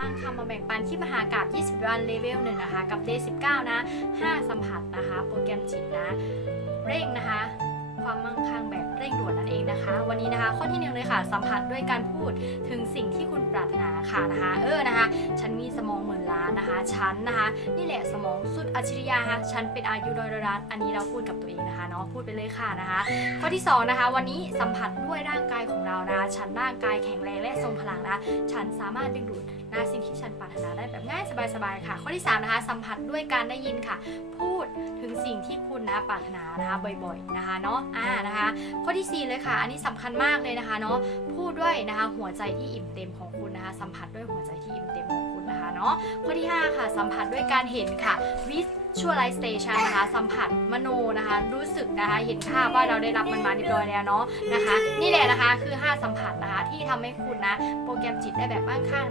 อ้างคำมาแบ่งปันที่มหากราบ20 วันเลเวลหนึ่งนะคะ กับ Day 19 นะ 5 สัมผัสนะคะ โปรแกรมจิตนะ เร่งนะคะ ความมั่งคั่งแบบเร่งด่วนนั่นเองนะคะ วันนี้นะคะข้อที่หนึ่งเลยค่ะ สัมผัสด้วยการพูดถึงสิ่งที่คุณปรารถนาค่ะนะคะ เออนะคะ ฉันมีสมองหมื่นล้านนะคะ ฉันนะคะ นี่แหละสมองสุดอัจฉริยะค่ะฉันเป็นอายุร้อยล้านอันนี้เราพูดกับตัวเองนะคะเนาะพูดไปเลยค่ะนะคะ ข้อที่สองนะคะ วันนี้สัมผัสด้วยร่างกาย ฉันร่างกายแข็งแรงและทรงพลังนะ ฉันสามารถดึงดูดนะสิ่งที่ฉันปรารถนาได้แบบง่ายสบายๆค่ะ ข้อที่สามนะคะ สัมผัสด้วยการได้ยินค่ะ พูดถึงสิ่งที่คุณนะปรารถนานะคะบ่อยๆนะคะเนาะอ่านะคะ ข้อที่สี่เลยค่ะ อันนี้สำคัญมากเลยนะคะเนาะพูดด้วยนะคะหัวใจที่อิ่มเต็มของคุณนะคะสัมผัสด้วยหัวใจที่อิ่มเต็มของคุณนะคะเนาะข้อที่ห้าค่ะ สัมผัสด้วยการเห็นค่ะ ชั่วไลฟ์สเตชันะคะสัมผัสมโนนะคะ รู้สึกนะคะ เห็นภาพว่าเราได้รับมันมาเรียบร้อยแล้วเนาะนะคะ นี่แหละนะคะคือ 5 สัมผัสนะคะ ที่ทำให้คุณนะ โปรแกรมจิตได้แบบบ้างข้างนะ